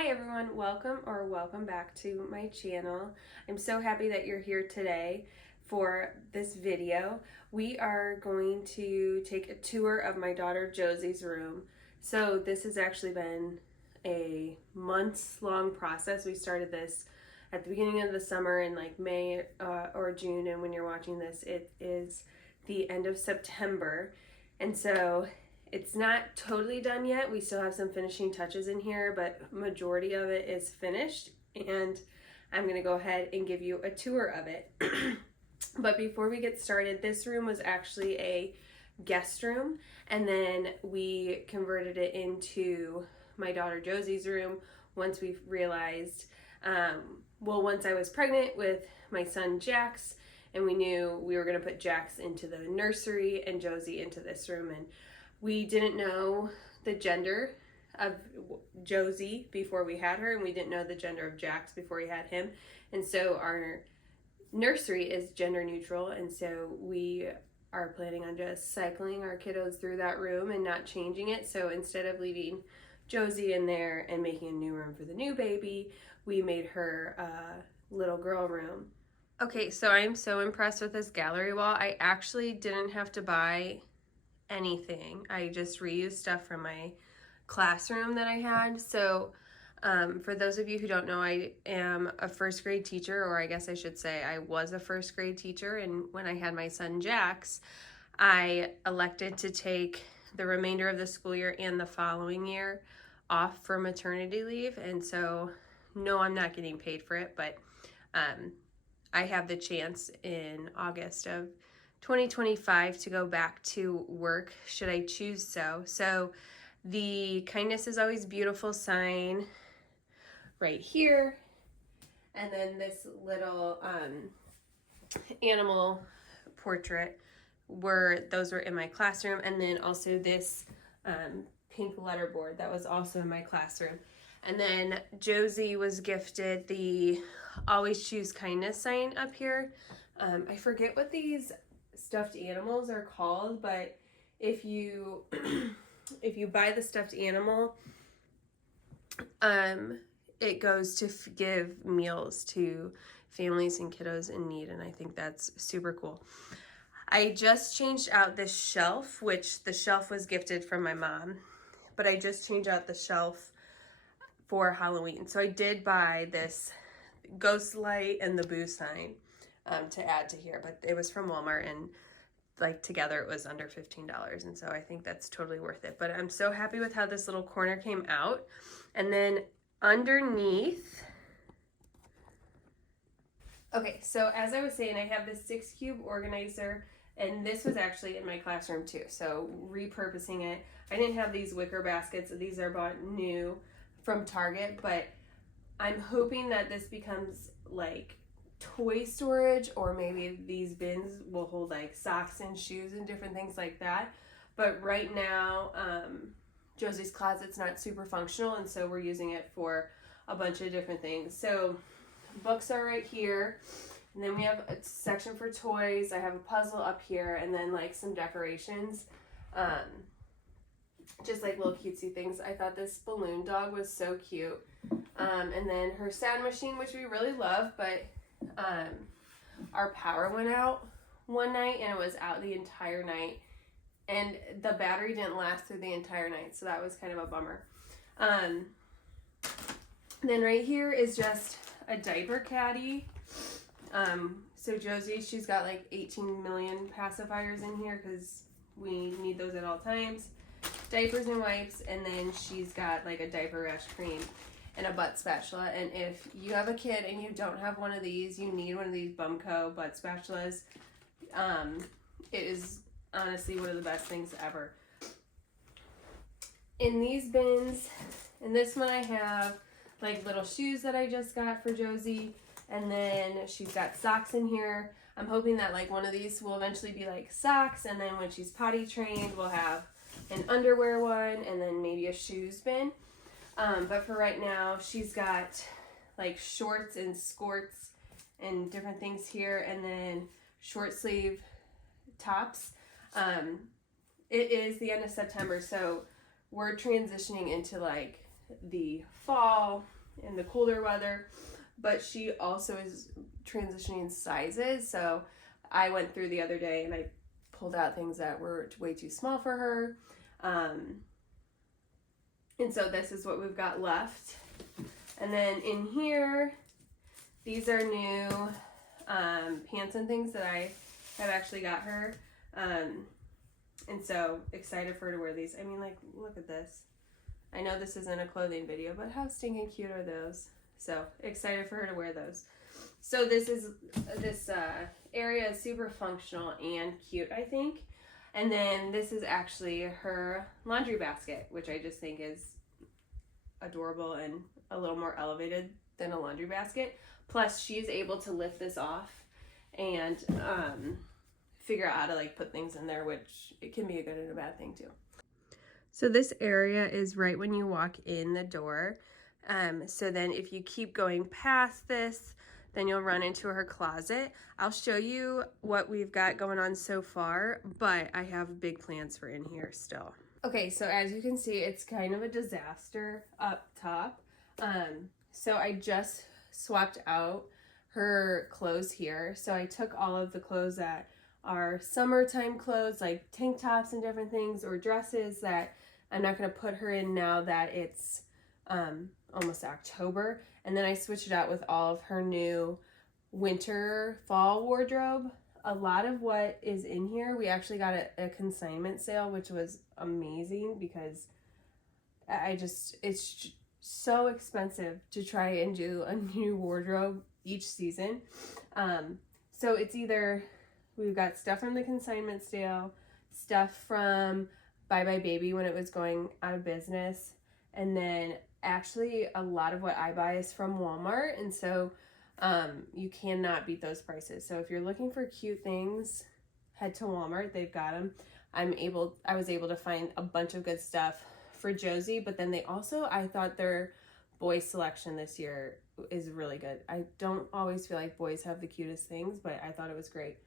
Hi everyone, welcome back to my channel. I'm so happy that you're here today for this video. We are going to take a tour of my daughter Josie's room. So this has actually been a months-long process. We started this at the beginning of the summer in like May or June, and when you're watching this, it is the end of September. And so it's not totally done yet. We still have some finishing touches in here, but majority of it is finished, and I'm gonna go ahead and give you a tour of it. But before we get started, this room was actually a guest room, and then we converted it into my daughter Josie's room once we realized, once I was pregnant with my son Jax, and we knew we were gonna put Jax into the nursery and Josie into this room, and we didn't know the gender of Josie before we had her, and we didn't know the gender of Jax before we had him. And so our nursery is gender neutral, and so we are planning on just cycling our kiddos through that room and not changing it. So instead of leaving Josie in there and making a new room for the new baby, we made her a little girl room. Okay, so I'm so impressed with this gallery wall. I actually didn't have to buy anything. I just reused stuff from my classroom that I had. So for those of you who don't know, I am a first grade teacher, or I guess I should say I was a first grade teacher, and when I had my son Jax, I elected to take the remainder of the school year and the following year off for maternity leave. And so no, I'm not getting paid for it, but I have the chance in August of 2025 to go back to work should I choose so. So the kindness is always beautiful sign right here, and then this little animal portrait those were in my classroom, and then also this pink letterboard that was also in my classroom. And then Josie was gifted the always choose kindness sign up here. I forget what these stuffed animals are called, but if you if you buy the stuffed animal, it goes to give meals to families and kiddos in need, and I think that's super cool. I just changed out this shelf, which the shelf was gifted from my mom, but I just changed out the shelf for Halloween. So I did buy this ghost light and the boo sign to add to here, but it was from Walmart, and like together it was under $15, and so I think that's totally worth it. But I'm so happy with how this little corner came out. And then underneath, okay, so as I was saying, I have this 6-cube organizer, and this was actually in my classroom too, so repurposing it. I didn't have these wicker baskets. These are bought new from Target, but I'm hoping that this becomes like toy storage, or maybe these bins will hold like socks and shoes and different things like that. But right now, Josie's closet's not super functional, and so we're using it for a bunch of different things. So books are right here, and then we have a section for toys. I have a puzzle up here, and then like some decorations, just like little cutesy things. I thought this balloon dog was so cute. And then her sound machine, which we really love, but our power went out one night, and it was out the entire night, and the battery didn't last through the entire night, so that was kind of a bummer. Then right here is just a diaper caddy. So Josie, she's got like 18 million pacifiers in here because we need those at all times. Diapers and wipes, and then she's got like a diaper rash cream and a butt spatula. And if you have a kid and you don't have one of these, you need one of these Bumco butt spatulas. It is honestly one of the best things ever. In these bins, in this one I have like little shoes that I just got for Josie, and then she's got socks in here. I'm hoping that like one of these will eventually be like socks, and then when she's potty trained, we'll have an underwear one, and then maybe a shoes bin. But for right now, she's got like shorts and skirts and different things here, and then short sleeve tops. It is the end of September, so we're transitioning into like the fall and the colder weather, but she also is transitioning sizes. So I went through the other day and I pulled out things that were way too small for her. And so this is what we've got left. And then in here, these are new pants and things that I have actually got her. And so excited for her to wear these. I mean, like, look at this. I know this isn't a clothing video, but how stinking cute are those? So excited for her to wear those. So this area is super functional and cute, I think. And then this is actually her laundry basket, which I just think is adorable and a little more elevated than a laundry basket. Plus, she's able to lift this off and figure out how to like put things in there, which it can be a good and a bad thing too. So this area is right when you walk in the door. So then if you keep going past this, then you'll run into her closet. I'll show you what we've got going on so far, but I have big plans for in here still. Okay, so as you can see, it's kind of a disaster up top. So I just swapped out her clothes here. So I took all of the clothes that are summertime clothes, like tank tops and different things, or dresses that I'm not going to put her in now that it's almost October. And then I switched it out with all of her new winter fall wardrobe. A lot of what is in here, we actually got a consignment sale, which was amazing because it's so expensive to try and do a new wardrobe each season. So it's either we've got stuff from the consignment sale, stuff from Bye Bye Baby when it was going out of business, and then actually a lot of what I buy is from Walmart, and so you cannot beat those prices. So if you're looking for cute things, head to Walmart. They've got them. I was able to find a bunch of good stuff for Josie, but then I thought their boy selection this year is really good. I don't always feel like boys have the cutest things, but I thought it was great.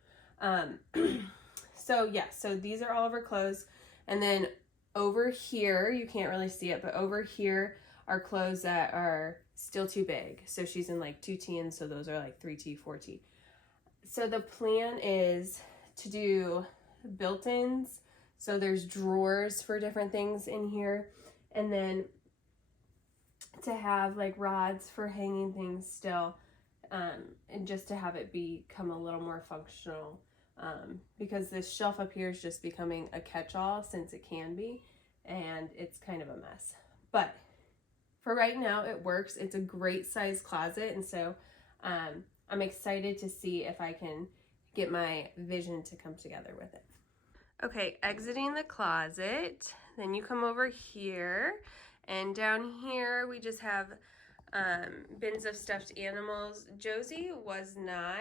So yeah, so these are all of her clothes. And then over here, you can't really see it, but over here are clothes that are still too big. So she's in like 2T, and so those are like 3T, 4T. So the plan is to do built-ins. So there's drawers for different things in here. And then to have like rods for hanging things still. And just to have it become a little more functional. Because this shelf up here is just becoming a catch-all since it can be. And it's kind of a mess. But for right now, it works. It's a great size closet. And so I'm excited to see if I can get my vision to come together with it. Okay, exiting the closet. Then you come over here. And down here, we just have bins of stuffed animals. Josie was not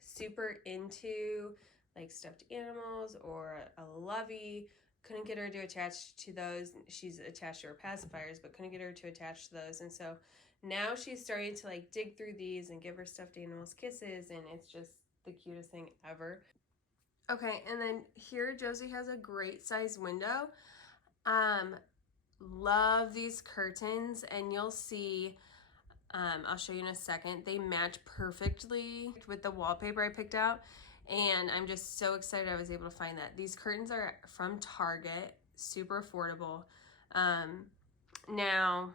super into like stuffed animals or a lovey. Couldn't get her to attach to those. She's attached to her pacifiers, but couldn't get her to attach to those. And so now she's starting to like dig through these and give her stuffed animals kisses, and it's just the cutest thing ever. Okay, and then here Josie has a great size window. Love these curtains, and you'll see, I'll show you in a second, they match perfectly with the wallpaper I picked out. And I'm just so excited I was able to find that. These curtains are from Target, super affordable. Now,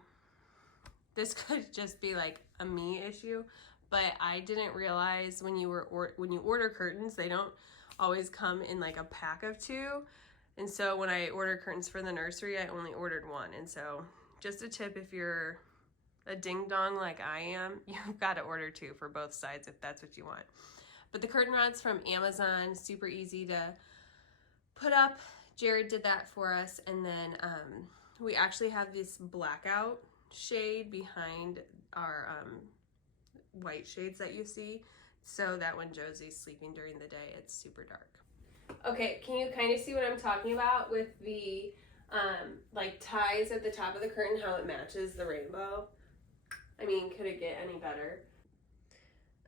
this could just be like a me issue, but I didn't realize when you order curtains, they don't always come in like a pack of 2. And so when I ordered curtains for the nursery, I only ordered 1. And so just a tip, if you're a ding-dong like I am, you've got to order 2 for both sides if that's what you want. But the curtain rods from Amazon, super easy to put up. Jared did that for us. And then we actually have this blackout shade behind our white shades that you see, so that when Josie's sleeping during the day, it's super dark. Okay, can you kind of see what I'm talking about with the like ties at the top of the curtain, how it matches the rainbow? I mean, could it get any better?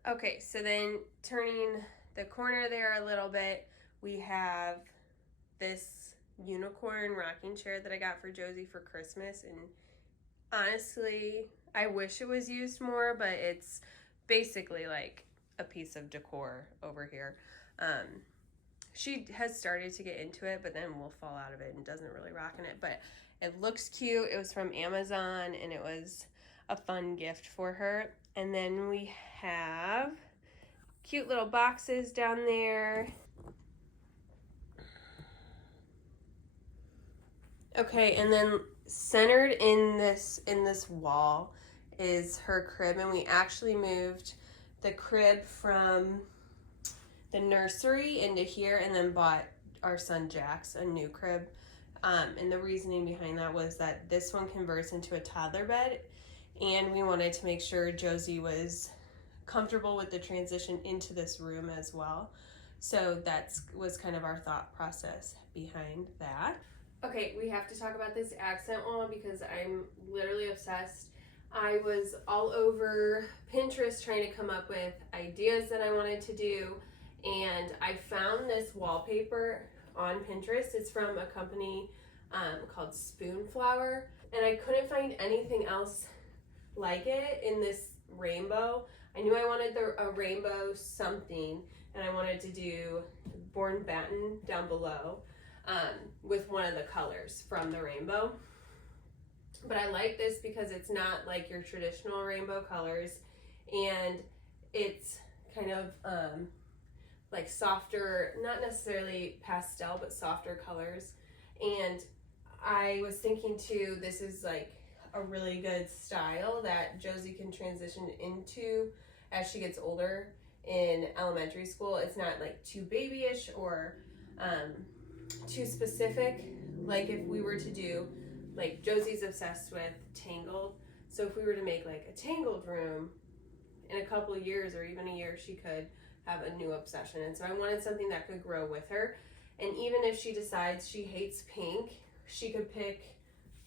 Okay, so then turning the corner there a little bit, we have this unicorn rocking chair that I got for Josie for Christmas, and Honestly, I wish it was used more, but it's basically like a piece of decor over here. She has started to get into it, but then will fall out of it and doesn't really rock in it. But it looks cute. It was from Amazon, and it was a fun gift for her. And then we have cute little boxes down there. Okay, and then centered in this wall is her crib, and we actually moved the crib from the nursery into here and then bought our son Jax a new crib. And the reasoning behind that was that this one converts into a toddler bed, and we wanted to make sure Josie was comfortable with the transition into this room as well. So that was kind of our thought process behind that. Okay, we have to talk about this accent wall because I'm literally obsessed. I was all over Pinterest trying to come up with ideas that I wanted to do, and I found this wallpaper on Pinterest. It's from a company called Spoonflower, and I couldn't find anything else like it in this rainbow. I knew I wanted a rainbow something, and I wanted to do Born Batten down below with one of the colors from the rainbow. But I like this because it's not like your traditional rainbow colors, and it's kind of like softer, not necessarily pastel, but softer colors. And I was thinking too, this is like a really good style that Josie can transition into as she gets older in elementary school. It's not like too babyish or too specific. Like if we were to do, like Josie's obsessed with Tangled, so if we were to make like a Tangled room in a couple of years or even a year, she could have a new obsession. And so I wanted something that could grow with her, and even if she decides she hates pink, she could pick,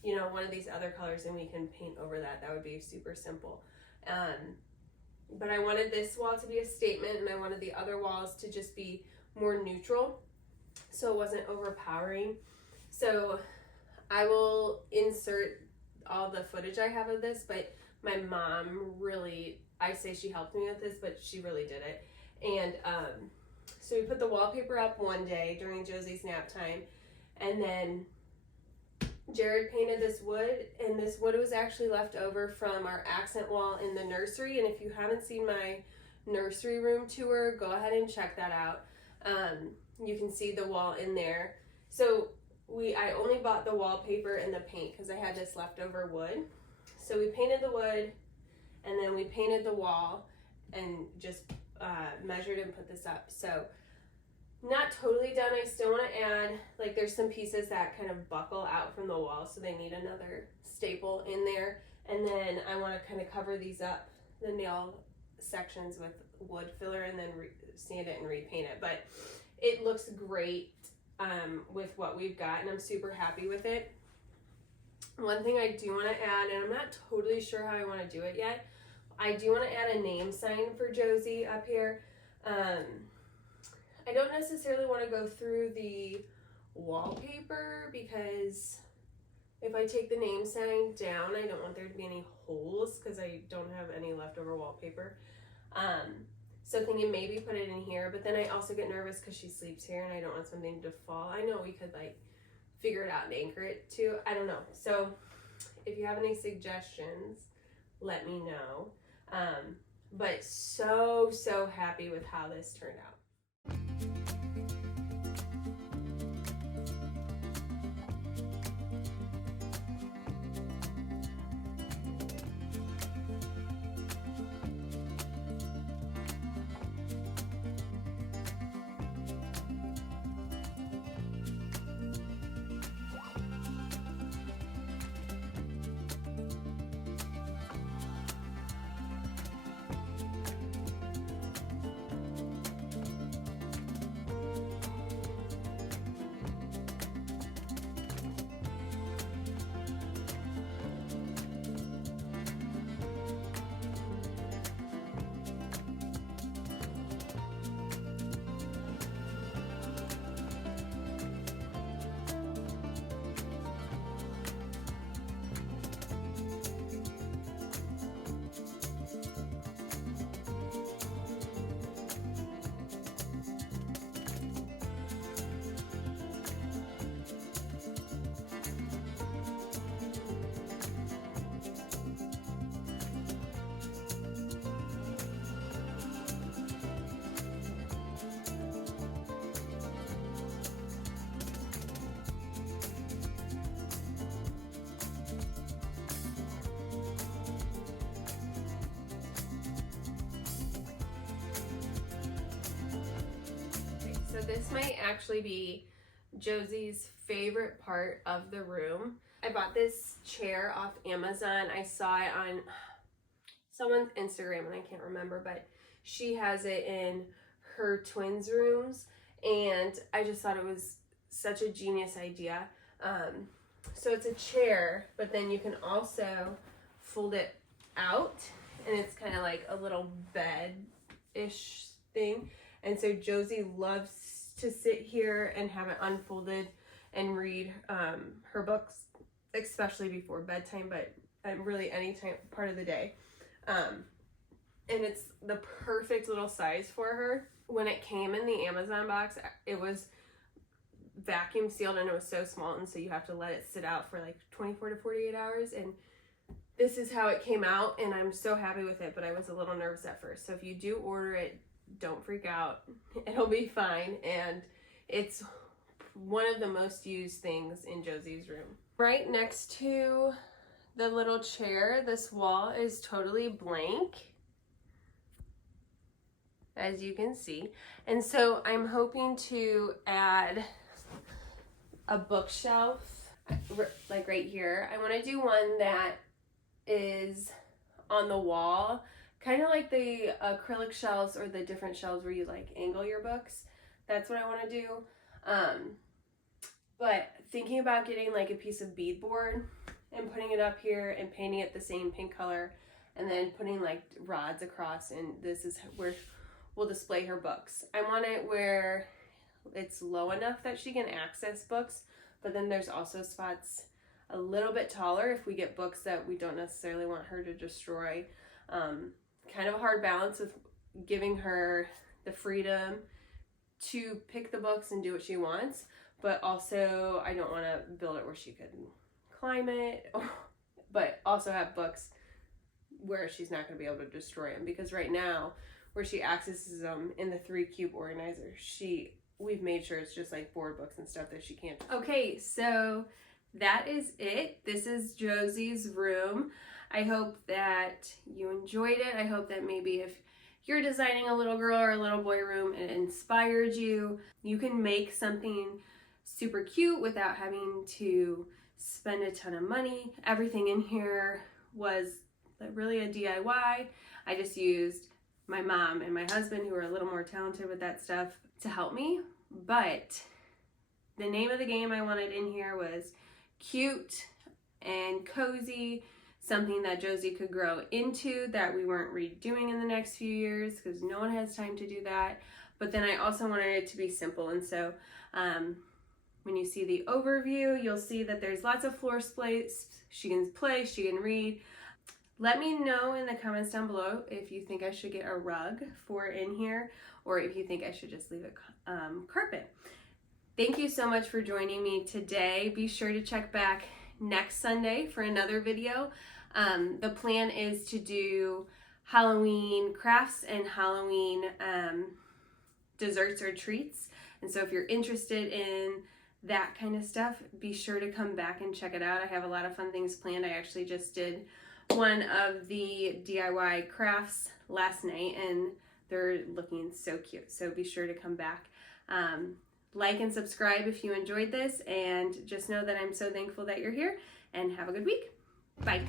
you know, one of these other colors and we can paint over that. That would be super simple. But I wanted this wall to be a statement, and I wanted the other walls to just be more neutral, so it wasn't overpowering. So I will insert all the footage I have of this, but my mom really, I say she helped me with this, but she really did it. And so we put the wallpaper up one day during Josie's nap time, and then Jared painted this wood, and this wood was actually left over from our accent wall in the nursery. And if you haven't seen my nursery room tour, go ahead and check that out. You can see the wall in there. So I only bought the wallpaper and the paint because I had this leftover wood. So we painted the wood, and then we painted the wall and just measured and put this up. So not totally done. I still want to add, like, there's some pieces that kind of buckle out from the wall, so they need another staple in there. And then I want to kind of cover these up, the nail sections, with wood filler, and then sand it and repaint it. But it looks great with what we've got, and I'm super happy with it. One thing I do want to add, and I'm not totally sure how I want to do it yet, I do want to add a name sign for Josie up here. I don't necessarily want to go through the wallpaper because if I take the name sign down, I don't want there to be any holes because I don't have any leftover wallpaper. So thinking maybe put it in here, but then I also get nervous because she sleeps here and I don't want something to fall. I know we could like figure it out and anchor it too. I don't know. So if you have any suggestions, let me know. But so happy with how this turned out. So this might actually be Josie's favorite part of the room. I bought this chair off Amazon. I saw it on someone's Instagram and I can't remember, but she has it in her twins' rooms, and I just thought it was such a genius idea. So it's a chair, but then you can also fold it out, and it's kind of like a little bed-ish thing. And so Josie loves to sit here and have it unfolded and read her books, especially before bedtime, but really any time part of the day. And it's the perfect little size for her. When it came in the Amazon box, it was vacuum sealed and it was so small, and so you have to let it sit out for like 24 to 48 hours, and this is how it came out, and I'm so happy with it, but I was a little nervous at first. So if you do order it, don't freak out. It'll be fine, and it's one of the most used things in Josie's room. Right next to the little chair, this wall is totally blank, as you can see. And so I'm hoping to add a bookshelf, like right here. I want to do one that is on the wall, kind of like the acrylic shelves or the different shelves where you like angle your books. That's what I want to do. But thinking about getting like a piece of beadboard and putting it up here and painting it the same pink color, and then putting like rods across, and this is where we'll display her books. I want it where it's low enough that she can access books, but then there's also spots a little bit taller if we get books that we don't necessarily want her to destroy. Kind of a hard balance with giving her the freedom to pick the books and do what she wants, but also I don't want to build it where she could climb it, but also have books where she's not going to be able to destroy them, because right now where she accesses them in the 3-cube organizer, we've made sure it's just like board books and stuff that she can't. Okay, so that is it. This is Josie's room. I hope that you enjoyed it. I hope that maybe if you're designing a little girl or a little boy room, it inspired you. You can make something super cute without having to spend a ton of money. Everything in here was really a DIY. I just used my mom and my husband, who are a little more talented with that stuff, to help me. But the name of the game I wanted in here was cute and cozy, something that Josie could grow into, that we weren't redoing in the next few years, because no one has time to do that. But then I also wanted it to be simple, and so when you see the overview, you'll see that there's lots of floor space. She can play, she can read. Let me know in the comments down below if you think I should get a rug for in here, or if you think I should just leave it carpet. Thank you so much for joining me today. Be sure to check back next Sunday for another video. The plan is to do Halloween crafts and Halloween desserts or treats. And so if you're interested in that kind of stuff, be sure to come back and check it out. I have a lot of fun things planned. I actually just did one of the DIY crafts last night, and they're looking so cute. So be sure to come back. Like and subscribe if you enjoyed this, and just know that I'm so thankful that you're here, and have a good week. Bye.